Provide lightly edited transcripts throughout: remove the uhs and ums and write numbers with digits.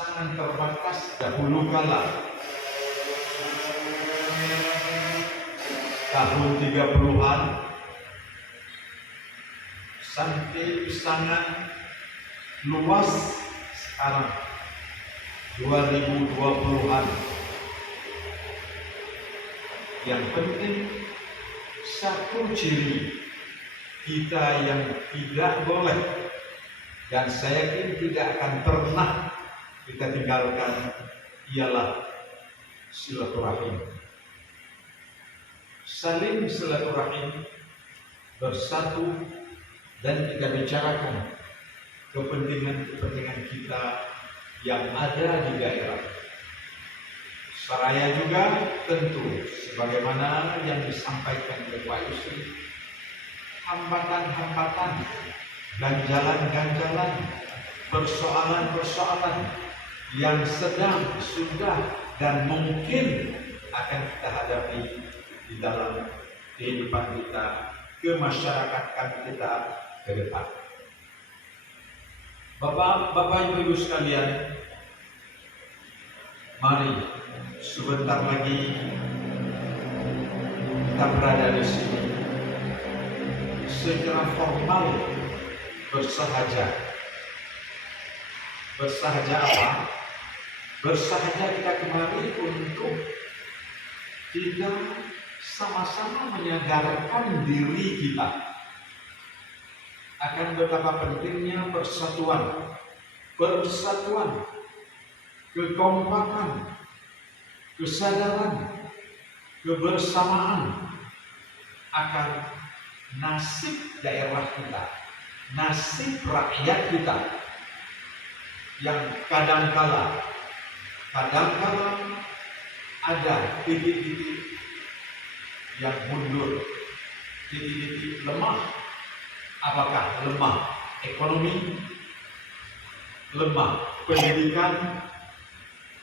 sangat terbatas dahulu kala. Tahun 30-an sampai sangat luas sekarang 2020-an. Yang penting satu ciri kita yang tidak boleh dan saya yakin tidak akan pernah kita tinggalkan ialah silaturahim. Saling silaturahim, bersatu, dan kita bicarakan kepentingan-kepentingan kita yang ada di daerah. Seraya juga tentu sebagaimana yang disampaikan oleh Pak Yusri, hambatan-hambatan, ganjalan-ganjalan, persoalan-persoalan yang sedang, sudah, dan mungkin akan kita hadapi di dalam kehidupan kita, kemasyarakatan kita ke depan. Bapak Ibu sekalian, mari sebentar lagi kita berada di sini secara formal bersahaja. Bersahaja apa? Bersahaja kita kemari untuk kita sama-sama menyadarkan diri kita akan betapa pentingnya persatuan, kekompakan, kesadaran, kebersamaan akan nasib daerah kita, nasib rakyat kita yang kadangkala ada titik-titik yang mundur, titik-titik lemah. Apakah lemah ekonomi, lemah pendidikan,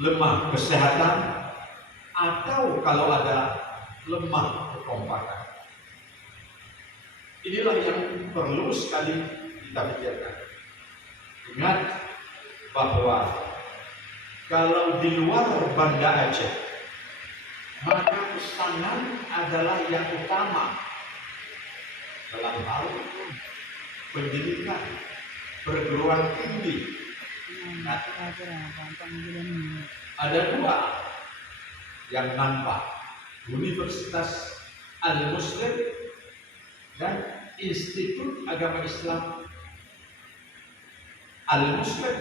lemah kesehatan, atau kalau ada lemah kekompakan? Inilah yang perlu sekali kita pikirkan. Ingat bahwa kalau di luar Banda Aceh, maka pesanan adalah yang utama dalam hal pendidikan, perguruan tinggi. Nah, ada dua yang nampak, Universitas Al-Muslim dan Institut Agama Islam Al-Muslim,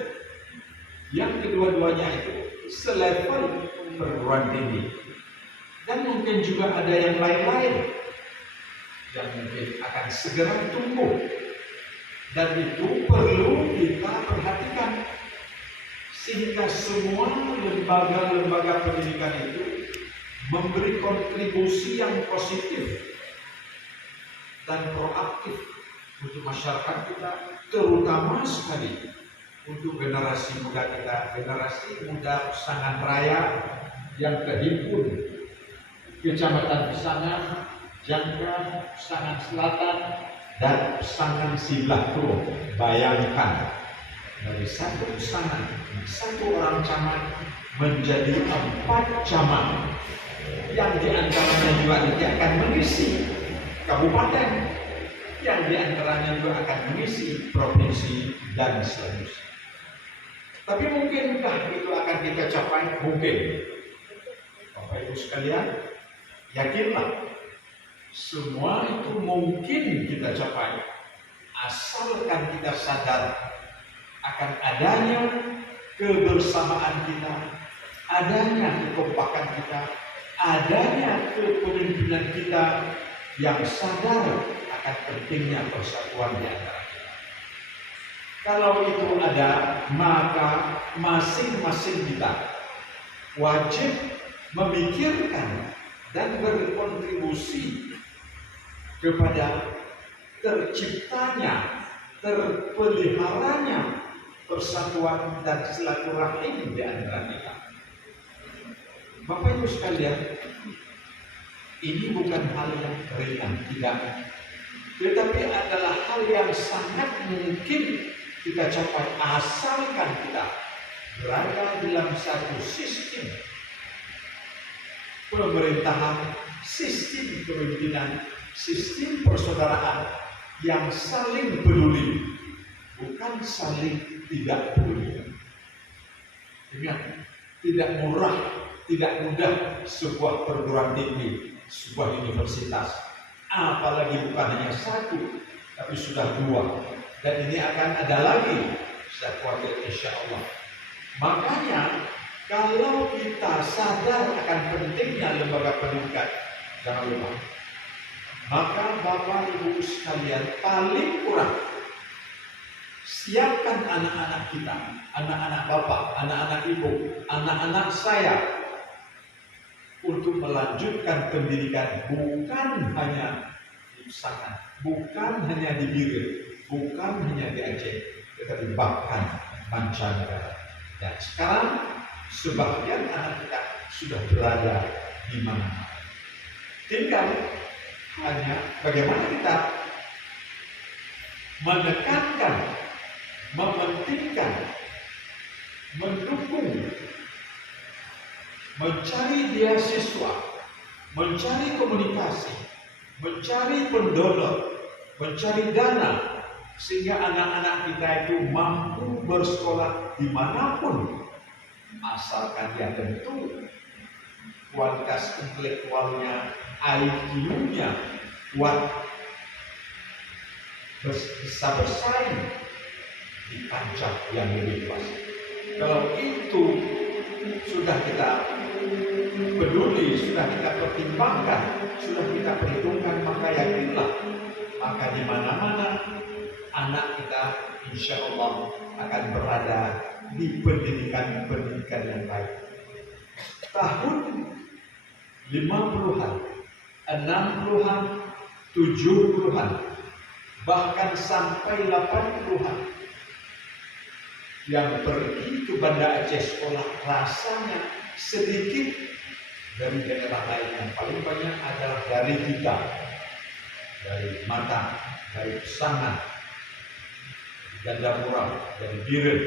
yang kedua-duanya itu selevel perguruan tinggi. Dan mungkin juga ada yang lain-lain yang mungkin akan segera tumbuh, dan itu perlu kita perhatikan sehingga semua lembaga-lembaga pendidikan itu memberi kontribusi yang positif dan proaktif untuk masyarakat kita, terutama sekali untuk generasi muda kita, generasi muda Pesangan Raya yang terhimpun Kecamatan Pesangan, Jangka, Pesangan Selatan, dan Pesangan Siblahto. Bayangkan, dari satu pesangan, satu orang camat menjadi 4 camat, yang diantaranya juga nanti akan mengisi kabupaten, yang diantaranya juga akan mengisi provinsi dan seterusnya. Tapi mungkinkah itu akan kita capai? Mungkin. Bapak Ibu sekalian, yakinlah semua itu mungkin kita capai asalkan kita sadar akan adanya kebersamaan kita, adanya kekompakan kita, adanya kepemimpinan kita yang sadar akan pentingnya persatuan di antara kita. Kalau itu ada, maka masing-masing kita wajib memikirkan dan berkontribusi kepada terciptanya, terpeliharanya persatuan dan silaturahim di antara kita. Bapak Ibu sekalian, ini bukan hal yang ringan, tidak, tetapi adalah hal yang sangat mungkin kita capai asalkan kita berada dalam satu sistem pemerintahan, sistem kepemimpinan, sistem persaudaraan yang saling peduli, bukan saling tidak peduli. Ingat, tidak murah, tidak mudah sebuah perguruan tinggi, sebuah universitas, apalagi bukan hanya satu, tapi sudah dua, dan ini akan ada lagi, saya khawatir insya Allah. Makanya kalau kita sadar akan pentingnya lembaga pendidikan, jangan lupa, maka Bapak Ibu sekalian paling kurang siapkan anak-anak kita, anak-anak Bapak, anak-anak Ibu, anak-anak saya untuk melanjutkan pendidikan bukan hanya di sana, bukan hanya di Biren, bukan hanya di Aceh, tetapi bahkan mancanegara. Dan sekarang sebagian anak kita sudah berada di mana-mana. Tinggal hanya bagaimana kita menekankan, mementingkan, mendukung, mencari beasiswa, mencari komunikasi, mencari pendonor, mencari dana, sehingga anak-anak kita itu mampu bersekolah dimanapun, asalkan dia tentu kualitas intelektualnya, IQ-nya kuat, bisa bersaing di kancah yang lebih luas. Kalau itu sudah kita peduli, sudah kita pertimbangkan, sudah kita perhitungkan, maka yakinlah, maka di mana-mana anak kita insya Allah akan berada di pendidikan yang baik. Tahun 50-an, 60-an, 70-an, bahkan sampai 80-an yang pergi ke Banda Aceh sekolah rasanya sedikit dari daerah lain. Yang paling banyak adalah dari kita, dari Mata, dari Pesangan, Gandapura, dari Biren.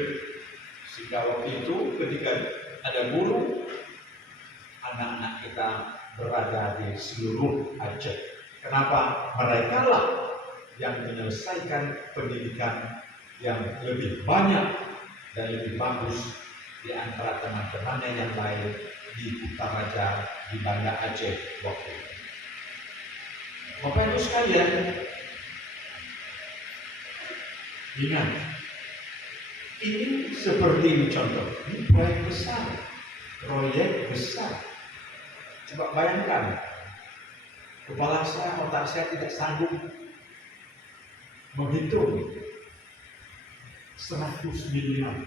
Sehingga waktu itu ketika ada guru, anak-anak kita berada di seluruh Aceh. Kenapa? Mereka lah yang menyelesaikan pendidikan yang lebih banyak dan lebih bagus di antara teman-temannya yang lain di Kutaraja, di Banda Aceh waktu itu. Bapak Ibu sekalian, ingat, ini seperti ini contoh, ini proyek besar. Coba bayangkan, kepala saya, otak saya tidak sanggup menghitung 100 miliar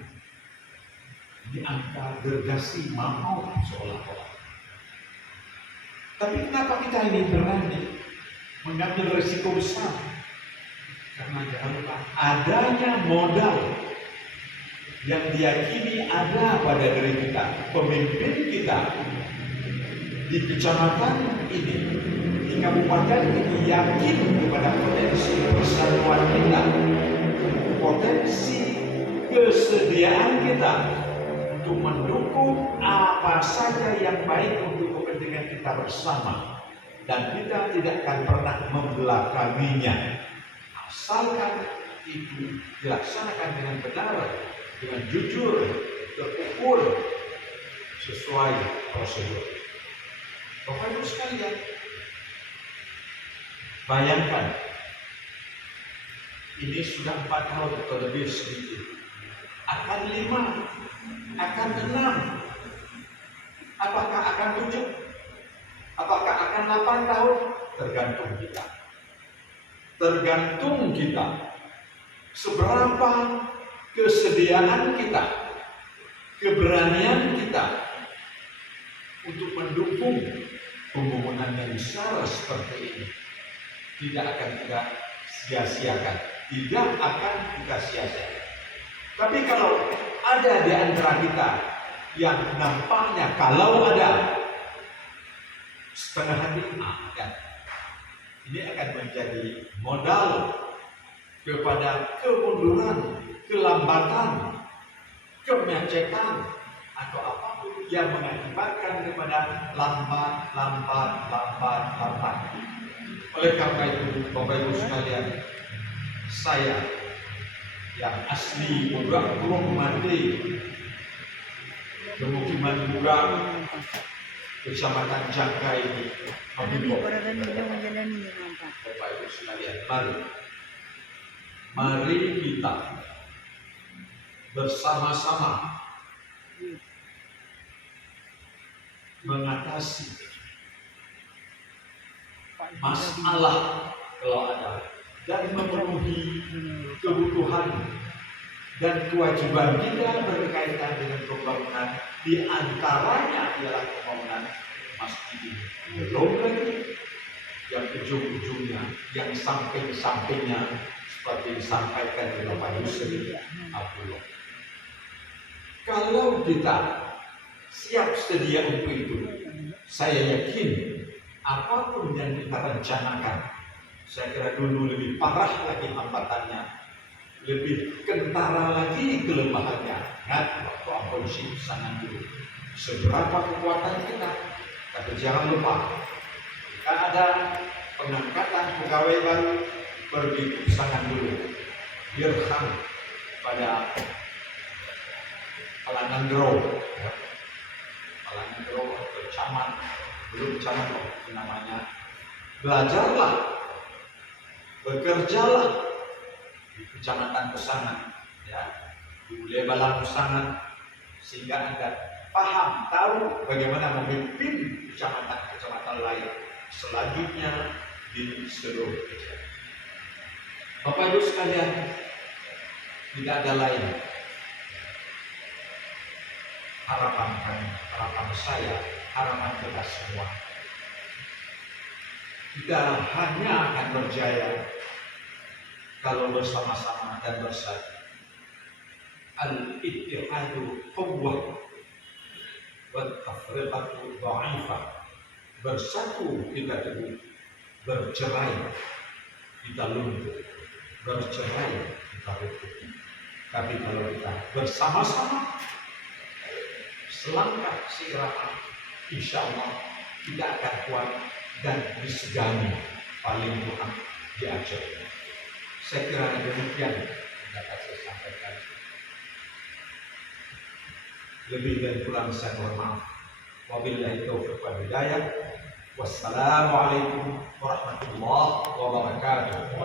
di angka gergasi mahal seolah-olah. Tapi kenapa kita ini berani mengambil risiko besar? Karena jangan lupa, adanya modal yang diyakini ada pada diri kita, pemimpin kita di kecamatan ini, di kabupaten ini yakin kepada potensi persatuan kita, potensi kesediaan kita untuk mendukung apa saja yang baik untuk kepentingan kita bersama, dan kita tidak akan pernah membelakanginya asalkan itu dilaksanakan dengan benar, dengan jujur, terukur, sesuai prosedur. Bapak Ibu sekalian, bayangkan, ini sudah 4 tahun atau lebih sedikit, akan 5, akan 6, apakah akan 7, apakah akan 8 tahun, tergantung kita. Tergantung kita, seberapa kesediaan kita, keberanian kita untuk mendukung pembangunan yang besar seperti ini. Tidak akan kita sia-siakan, tidak akan kita sia-siakan. Tapi kalau ada di antara kita yang nampaknya kalau ada setengah hati, ini akan menjadi modal kepada kemunduran, kelambatan, kemacetan atau apapun yang mengakibatkan kepada lambat. Oleh karena itu, Bapak Ibu sekalian, saya yang asli Burung Mati, pemukiman Burang, Kecamatan Jangka ini, Bapak Ibu sekalian, mari kita bersama-sama mengatasi masalah kalau ada dan memenuhi kebutuhan dan kewajiban kita berkaitan dengan pembangunan, di antaranya ialah pembangunan masjid ini. Belum lagi yang ujung-ujungnya, yang samping-sampingnya seperti disampaikan oleh Bapak Yusuf Abdullah. Kalau kita siap sedia untuk itu, saya yakin apapun yang kita rencanakan, saya kira dulu lebih parah lagi hambatannya, lebih kentara lagi kelemahannya. Ingat waktu abolisi pesanan dulu, seberapa kekuatan kita, tapi jangan lupa, jika ada pengangkatan pegawai baru, pergi pesanan dulu, dirham pada Palangan Grow, ya. Palangan Grow atau camat, belum camat itu namanya. Belajarlah, bekerjalah di kecamatan Pesangan, ya, di Wilayah Pesangan, sehingga Anda paham, tahu bagaimana memimpin kecamatan-kecamatan lain selanjutnya di seluruh Indonesia. Bapak Ibu sekalian, tidak ada lain harapan kami, harapan saya, harapan kita semua. Kita hanya akan berjaya kalau bersama-sama dan bersatu. Al-ittihadu quwwah wa tafriqatu dha'ifah. Bersatu kita teguh, bercerai kita lumpuh, bercerai kita runtuh. Tapi kalau kita bersama-sama, selangkah seirama, insya Allah kita akan kuat dan disegani paling Tuhan diajar. Saya kira demikian yang dapat saya sampaikan. Lebih dan kurang saya mohon maaf. Wabillahi taufiq wal hidayah. Wassalamualaikum warahmatullahi wabarakatuh.